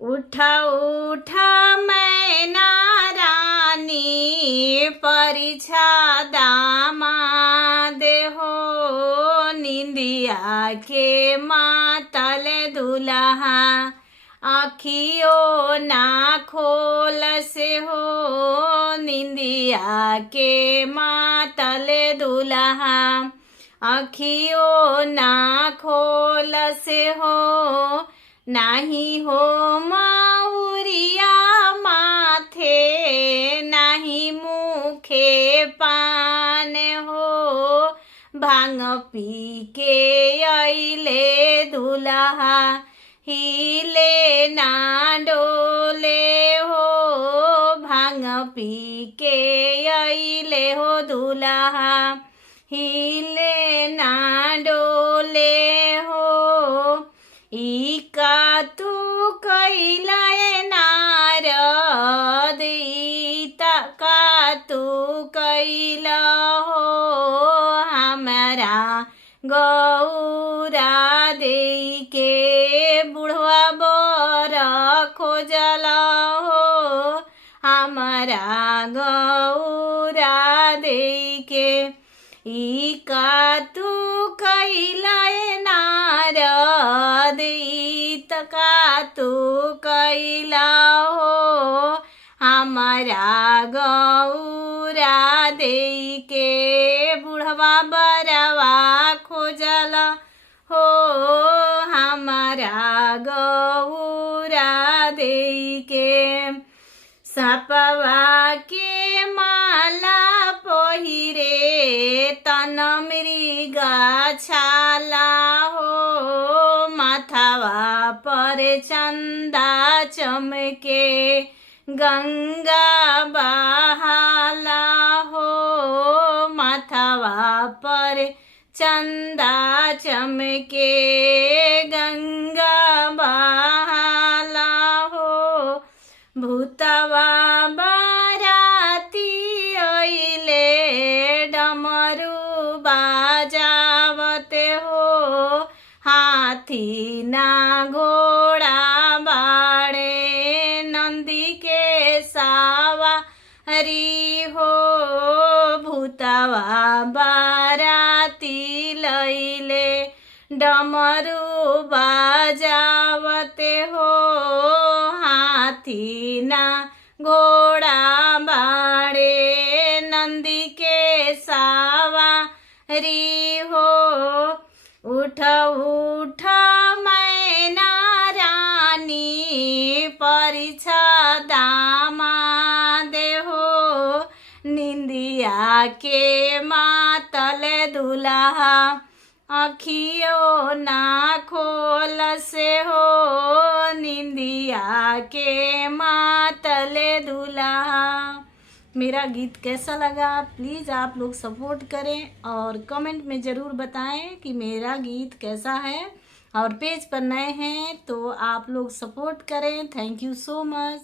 उठा उठा मैना रानी परीक्षा दामाद हो, निंदिया के मातल दुल्हा आखियों ना खोल से हो, निंदिया के मातल दुल्हा आखियों ना खोल से हो, नाही हो माउरिया माथे, नाही मुखे पान हो, भांग पी के अइले दुल्हा हिले ना डोले हो, भांग पी के अइले हो दुल्हा हिले ना डोले हो। इका तू कैलाए नारद, का तू कैला हो, हमारा गौरा दे के बुढ़वा बर खोजला हो, हमारा गौरा दे के इका तू कैलाए नारद, का तू कैला हो, हमारा गौरा दे के बुढ़वा बरवा खोजला हो, हमारा गौरा दे के सपवा के माला पहिरे तन मृगा छाला हो, माथावा पर चंदा चमके गंगा बहाला हो, माथावा पर चंदा चमके गंगा बहाला हो, भूतवा बाराती अइले डमरू बाजावते हो, हाथी ना घोड़ा बाड़े नंदी के सवारी हो, भूतवा बाराती लइले डमरू बाजावते हो, हाथी ना घोड़ा बाड़े नंदी के सवारी हो। उठ उठ मैना रानी परीक्षा दामाद हो, निंदिया के मातल दुल्हा आखियों ना खोल से हो, निंदिया के मातल दुल्हा। मेरा गीत कैसा लगा प्लीज़ आप लोग सपोर्ट करें और कमेंट में ज़रूर बताएं कि मेरा गीत कैसा है, और पेज पर नए हैं तो आप लोग सपोर्ट करें। Thank you so much.